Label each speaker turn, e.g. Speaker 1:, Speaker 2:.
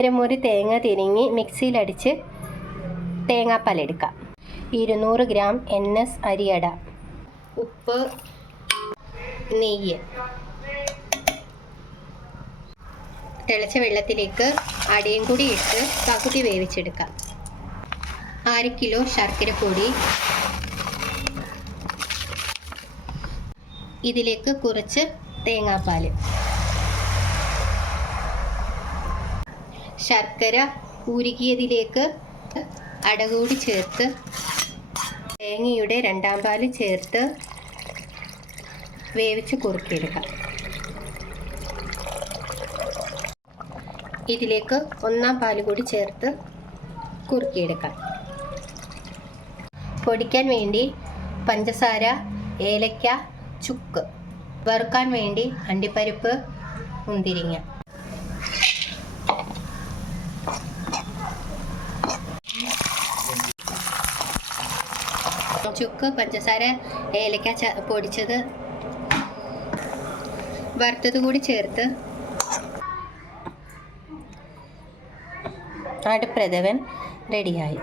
Speaker 1: അരമുറി തേങ്ങ തിരിങ്ങി മിക്സിയിലടിച്ച് തേങ്ങാപ്പാലെടുക്കാം. ഇരുന്നൂറ് ഗ്രാം എൻ എസ് അരിയട. ഉപ്പ് നെയ്യ്. തിളച്ച വെള്ളത്തിലേക്ക് അടയും കൂടി ഇട്ട് പകുതി വേവിച്ചെടുക്കാം. അര കിലോ ശർക്കര പൊടി. ഇതിലേക്ക് കുറച്ച് തേങ്ങാപ്പാൽ ശർക്കര ഉരുകിയതിലേക്ക് അടകൂടി ചേർത്ത് തേങ്ങയുടെ രണ്ടാം പാൽ ചേർത്ത് വേവിച്ച് കുറുക്കിയെടുക്കാം ഇതിലേക്ക് ഒന്നാം പാൽ കൂടി ചേർത്ത് കുറുക്കിയെടുക്കാം പൊടിക്കാൻ വേണ്ടി പഞ്ചസാര ഏലക്ക ചുക്ക്. വറുക്കാൻ വേണ്ടി അണ്ടിപ്പരിപ്പ് മുന്തിരിങ്ങ. ചുക്ക് പഞ്ചസാര ഏലക്ക പൊടിച്ചത് വറുത്തത് കൂടി ചേർത്ത്. അടുപ്രഥവൻ റെഡിയായി.